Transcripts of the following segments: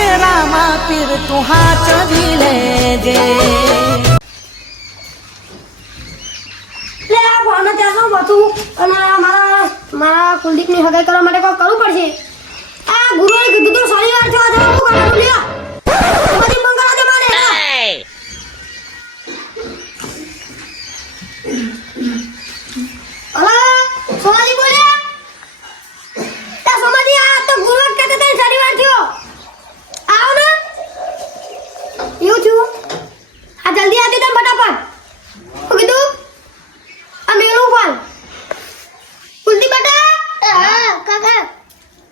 એ રામા પીર તું હાચવી લેજે લે, આ ફોનમાં ચાલુ બધું? અને મારા મારા કુલદીપની હગાઈ કરવા માટે કોઈ કરવું પડશે? આ ગુરુએ કીધું તો શનિવાર છે, આજે હું કરવાનું લ્યો બધી મંગળા દે મારે હલો સોમાજી બોલ્યા તા સોમાજી આ તો ગુરુ જ કહેતા હતા શનિવાર થયો આવો ને એવું છું આ જલ્દી આવતી તમે ફટાફટ શું કીધું આ મેલું કોણ કુલદી બેટા હા કાકા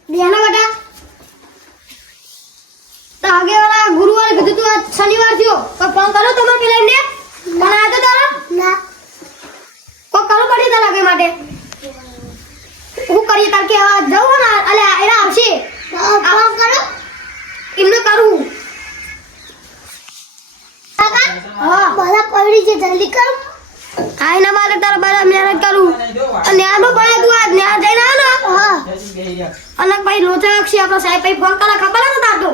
ધ્યાના બેટા તો આગે વાળા ગુરુવારે કીધું તું આજ શનિવાર થયો તો ફોન કરો તમારે પેલા એમને ફોન આવ્યો તો તારો ના કોઈ કરવું પડ્યું તારા લાગે માટે હું કરીએ તાર કે જવું ને અલે એના આવશે. ફોન કરો. એમને કરું. હા. બધા પડી છે જલ્દી કરો. આ એના માટે તારા બધા મહેનત કરું. અને ન્યાનો ભાઈ તું આજ ન્યા જઈને આવ્યો ને. અને ભાઈ લોચા અક્ષી આપણો સાહેબ ભાઈ ફોન કરે ખબર ને તાર તો?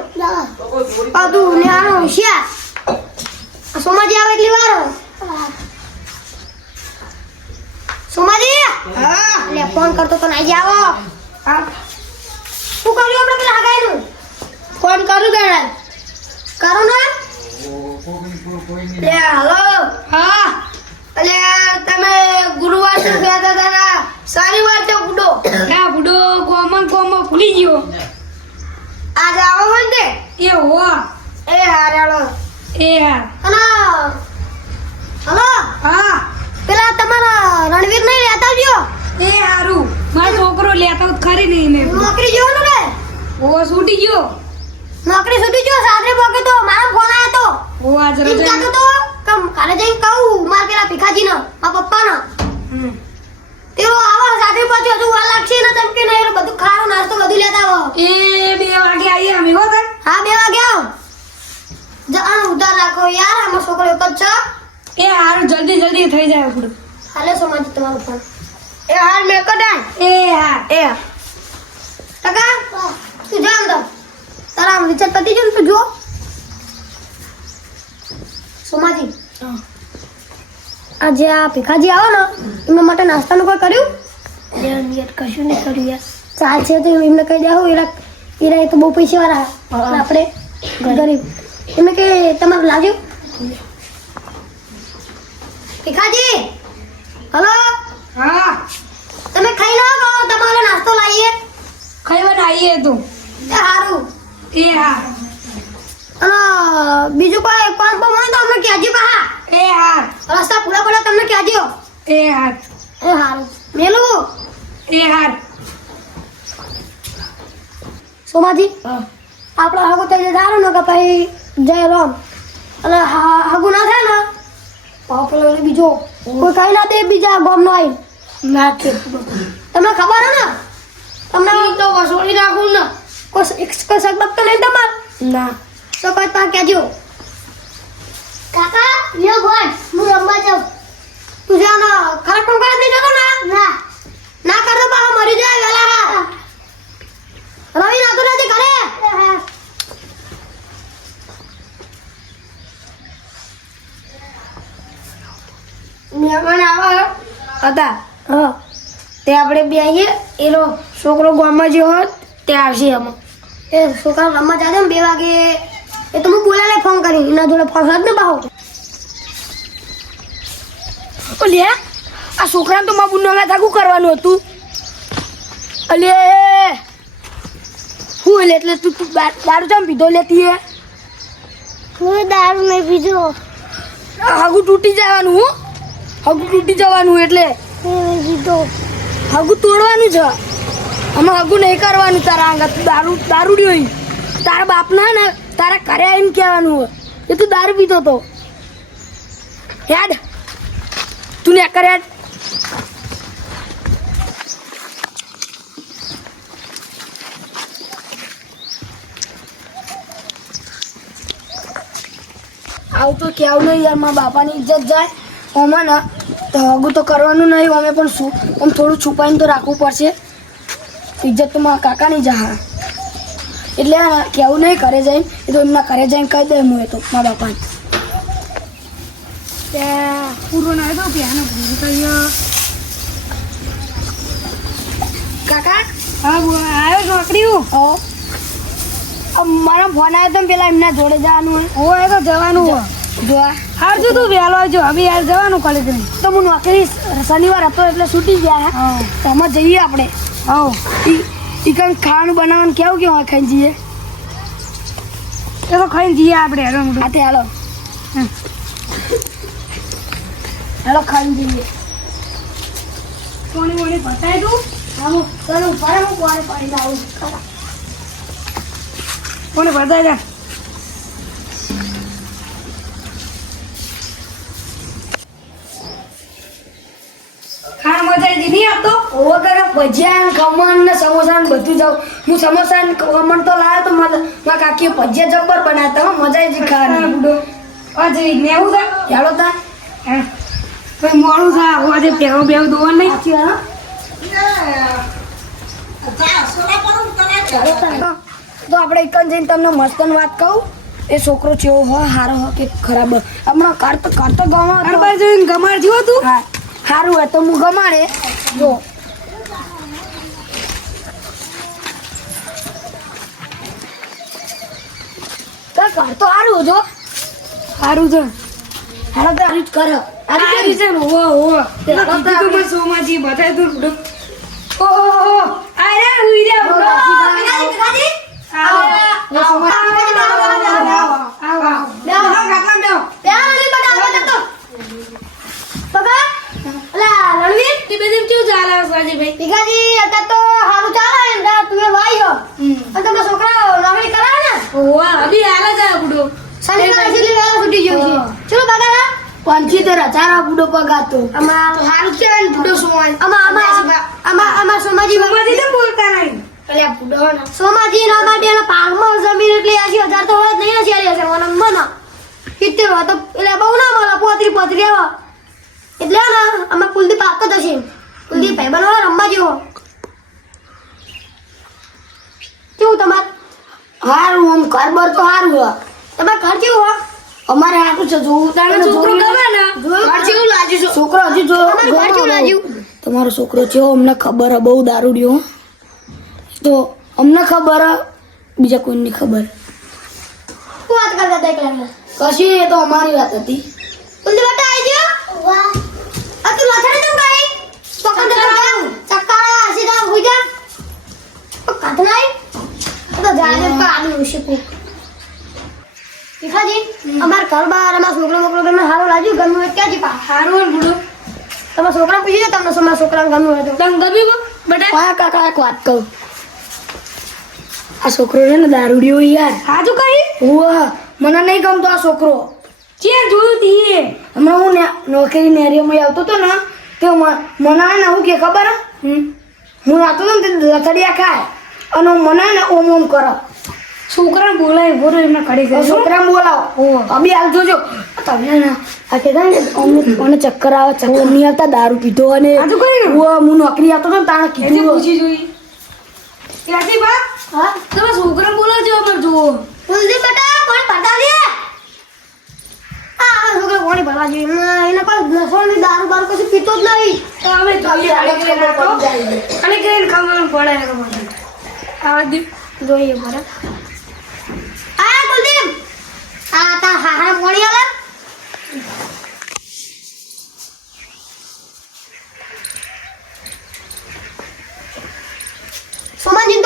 આ તું ન્યાનો હોશિયાર. સોમાજી આવે એટલી વાર? સોમાજી? હા. લે ફોન કરતો તો નાઈ આવો. હા. શું કર્યું આપણે પેલા હગાઈનું ફોન કરું ગણા કરો ને. લે હાલો. હા. અલે તમે ગુરુવાર તો ગયા હતા તારા સારી વાત છે બુડો ના બુડો કોમન કોમો ભૂલી ગયો. આજે આવો હોય ને એ હો. એ હા રેડો. એ હા. Hello hello. હા. પેલા તમારા રણવીર નહીં રહેતા આવજો એ હારું. મારો છોકરો લેતો ખરી નહીં ને નોકરી જો ને ઓ છૂટી ગયો. નોકરી છૂટી ગયો સાદરે બોકે તો મારા ફોન આયો તો. ઓ આજ રજા કહેતો તો કમ કાલે જઈને કહું માર પેલા ભીખાજી નો આ પપ્પા નો તેરો આવો સાથે પહોંચ્યો હજુ વાર લાગશે ને તમ કે નહીં બધું ખારો નાસ્તો બધું લેતા આવો. એ બે વાગે આવીએ અમે હો હા બે વાગે આવો. જાન ઉધાર રાખો યાર આમાં છોકરો એક જ છે. એ હારું જલ્દી જલ્દી થઈ જાય આપણું. હાલે સમજ તમારું ફોન. એ હાલ મેં કડાય એ હા એ. ટકા તું જા અંદર તારા વિચાર પતી ને તું જો સોમાજી. આજે આ ભીખાજી આવો ને એમના માટે નાસ્તાનું કોઈ કર્યું? કશું નહીં કર્યું યાર. ચાલ છે તો એમને કહી દેવું એરા એરા એ તો બહુ પૈસા વાળા આપણે ગરીબ. એમને કે તમારે લાગ્યું ભીખાજી હલો? હા. તમે ખાઈ લો તો તમારો નાસ્તો લાવીએ. ખાઈવાને આવીએ તું. એ સારું એ હા. અને બીજું કોઈ કોણ પણ હોય તો અમને કહેજો હા એ હા. રસ્તા પૂરા પડે તમને કહેજો. એ હા. એ સારું મેલું? એ હા. સોમાજી? આપણે હાગુ થઈ જાય સારું ને કે પછી જય રામ. અને હા- હાગુ ના થાય ને? પેલો બીજો. કોઈ ખાઈ ના તે બીજા ગામનો આવી ના કે તમને ખબર હે ને? તમને તો વસોડી નાખું ને. કોઈ એક કોઈ સગબગ તો નહીં તમાર ના. તો કોઈ તા કહેજો. કાકા લ્યો બોલ હું રમવા જાઉં. તું જા ના. ખરા કોણ કરે નહીં જતો ને? ના. ના કર તો પાછો મરી જાય વેલા હા. રવિ નાતો નથી કરે મહેમાન આવા હતા. હા. તે આપણે બે આવીએ એનો છોકરો ગામમાં જે હોત તે આવશે એમાં. એ છોકરા ગામમાં જાતે ને બે વાગે. એ તો હું બોલાને ફોન કરી એના જોડે ફોન જ ને બાહો. ઓલે આ છોકરાને તો મારા હવે થાકું કરવાનું હતું. અલે હું એટલે એટલે તું તું દારૂ ચમ પીધો લેતી હે હું દારૂ નહીં પીધો. હાગું તૂટી જવાનું હું. હાગું તૂટી જવાનું એટલે. હાગું તોડવાનું છે. આમાં હગુ નહીં કરવાનું તારા આંગત દારૂ દારૂડી હોય તારા બાપના ને તારા ઘરે આવીને કહેવાનું હોય. એ તું દારૂ પીતો તો. યાદ? તું ને કરે યાદ. આવું તો કેવું નહીં યાર, મારા બાપાની ઇજ્જત જાય. ઓમાં હગું તો કરવાનું નહીં અમે પણ શું આમ થોડું છુપાઈને તો રાખવું પડશે. ઇજ્જત તો મારા કાકાની જા એટલે કેવું નહીં ઘરે જઈને એ તો એમના ઘરે જઈને કહી દે હું એ તો મારા બાપાને. ત્યાં પૂરો ના હતો ત્યાંનો ભૂલ કર્યો કાકા? હા આવ્યો નોકરીઓ ઓ મારા ફોન આવ્યો તો પેલા એમના જોડે જવાનું હોય. તો જવાનું હો જોવા. હાર જો તું વહેલો આવજો. હવે યાર જવાનું કોલેજ તો હું નોકરી શનિવાર હતો એટલે છૂટી ગયા હા. તો અમે જઈએ આપણે. હા. ઈ કંઈક ખાવાનું બનાવવાનું કેવું કેવું ખાઈ જઈએ? એ તો ખાઈને જઈએ આપણે. હેરો હાથે હાલો. હાલો ખાઈને જઈએ. કોણી વોણી બતાય તું? આમ ઊભા રહો, હું કોણે પડી લાવું? કોને બતાય જા? ઓવા કરે ભજીયા ને ખમણ ને સમોસા ને બધું જાવ હું સમોસા ને ખમણ તો લાવ્યો તો મારા કાકીએ ભજીયા જબ્બર બનાવતા હો મજા આવી ખાવાની. આજે નેવું છે? યાડો તા? હે. કોઈ થા હું આજે પેરો બેવ દોવા નહીં. સાચી વાત યાડો તા? તો આપણે એક જઈને તમને મસ્તન વાત કહું. એ છોકરો ચેવો હોય હારો હોય કે ખરાબ હમણાં કરતો તો ગમાડ તો ગમાડ જેવો તું હા. સારું હોય તો હું ગમાડે. જો. કર તો સારું જો. સારું જો. હાલો તો આરી જ કર. આ રીતે ને ઓ ઓ તે કીધું મને સોમાજી બતાય તું ઓ ઓહો આ રે હુઈ રે ઓ. આવો. આવો. આવો રણવીર, ભીખાજી, અત્યારે તો હારું ચાલે તું. અને તમારા છોકરા નોકરી કરાવે ને? શનિવારે જેટલી વહેલા છૂટી ગયો છે. ચલો બગાડા પંચોતેર હજાર આ બુડો પગાતો. આમાં હારું છે ને બુડો સોમાન આમાં આમાં આમાં અમાર સોમાજી સોમાજી તો બોલતા નહીં? અલ્યા બુડો ને. સોમાજી ના માટે એના પાકમાં જમીન એટલે એસી હજાર તો હોય નહીં શેરી હશે મને મને સિત્તેર હોય તો એટલે બહુ ના મળે પોતરી પોતરી આવે એટલે ને આમાં કુલદીપ આપતો હશે કુલદીપ ભાઈ બનાવો રમવા જેવો. કેવું તમારે? હારું આમ કારબર તો હારું હોય. તમાર ઘર કેવું હોય? અમારે હારું છે જોવું તારે છોકરો ઘર કેવું લાગ્યું છે. છોકરો હજી જો ઘર કેવું લાગ્યું? તમારો છોકરો છે અમને ખબર હે બહુ દારૂડિયો તો અમને ખબર હે બીજા કોઈની ખબર શું વાત કરતા હતા એકલા કશી એ તો અમારી વાત હતી. બોલ બેટા આવી ગયો વાહ આ તું લથડી કેમ કાઈ પકડ તો ચક્કા સીધા હોઈ જા કથનાઈ તો જાને પાડું શકું ભીખાજી અમાર ઘર બહાર અમાર છોકરો મોકરો તમને સારું લાગ્યું ગમ્યું હોય ક્યાં જીપા હારું બુડો છોકરા તમને તમારા છોકરાને ગમ્યું હોય તો. તમને ગમ્યું બેટા? હા કાકા એક વાત કહું. આ છોકરો છે ને દારૂડિયો યાર. સાચું કઈ ઉવા મને નહીં ગમતો આ છોકરો. ચે જોયું તીએ હમણાં હું નોકરી નેરિયામાં આવતો હતો ને તે મને ને હું કે ખબર? હે? આવતો હતો ને તે લથડિયા ખાય. અને મને ને ઓમ ઓમ કરો. છોકરાને બોલાય બોલો એમને તો ગયો છોકરાને બોલાવો. અભી હાલ જોજો. તમે ને આ કહેતા ને મને ચક્કર આવે ચક્કર નહીં આવતા દારૂ પીધો અને હું નોકરી આવતો હતો તાણે કીધું. પૂછી જોઈ. ત્યાંથી બા હા? તમે છોકરાને બોલાવજો અમારે જુઓ. જલ્દી બેટા કોણ ભરતા દે આ છોકરા કોણ ભરવા જોઈએ? એને કોઈ નશો નહીં દારૂ બારૂ કશું પીતો જ નહીં. તો અમે ખાલી કરીને ખબર પડે જોઈએ બરાબર આ કુલદીપ આ તાર હાહા મોડી આવે સોમન જીન તો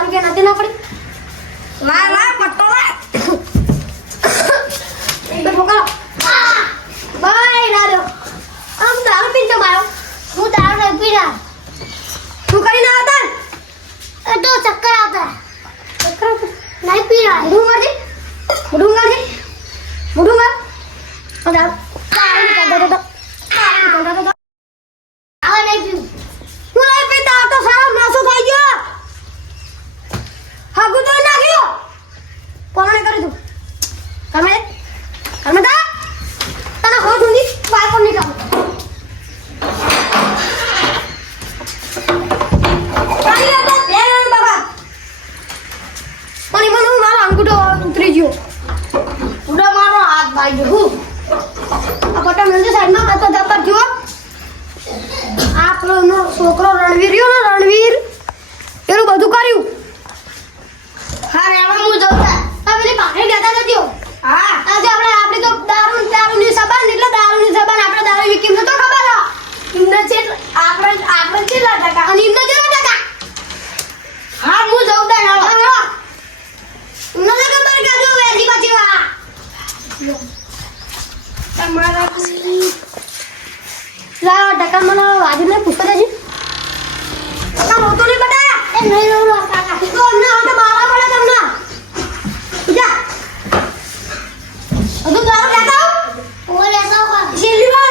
ધમકી નથી ના પડી? વાહ છોકરો રણવીર રહ્યો ને રણવીર. એનું બધું કર્યું. હા રે રેવા હું જઉં તા પેલી પાણી લેતા જજો હા. આજે આપણે આપણે તો દારૂ દારૂ ની સબાન એટલે દારૂ ની સબાન આપણે દારૂ ની કિંમત તો ખબર? હા ઇમને છે આપણે આપણે કેટલા ટકા અને ઇમને કેટલા ટકા હા હું જઉં તા ના હા ઇમને તો ખબર કાજો વેરી પછી વા તમારા પછી લા ટકા મને વાજીને પૂછો દેજી કાકા રોતો નહીં બેટા એ નહીં રોવા કાકા તો અમને હવે મારા પડે તમને. જા. અગર તારો કાકા ઓલે સાવ કાકા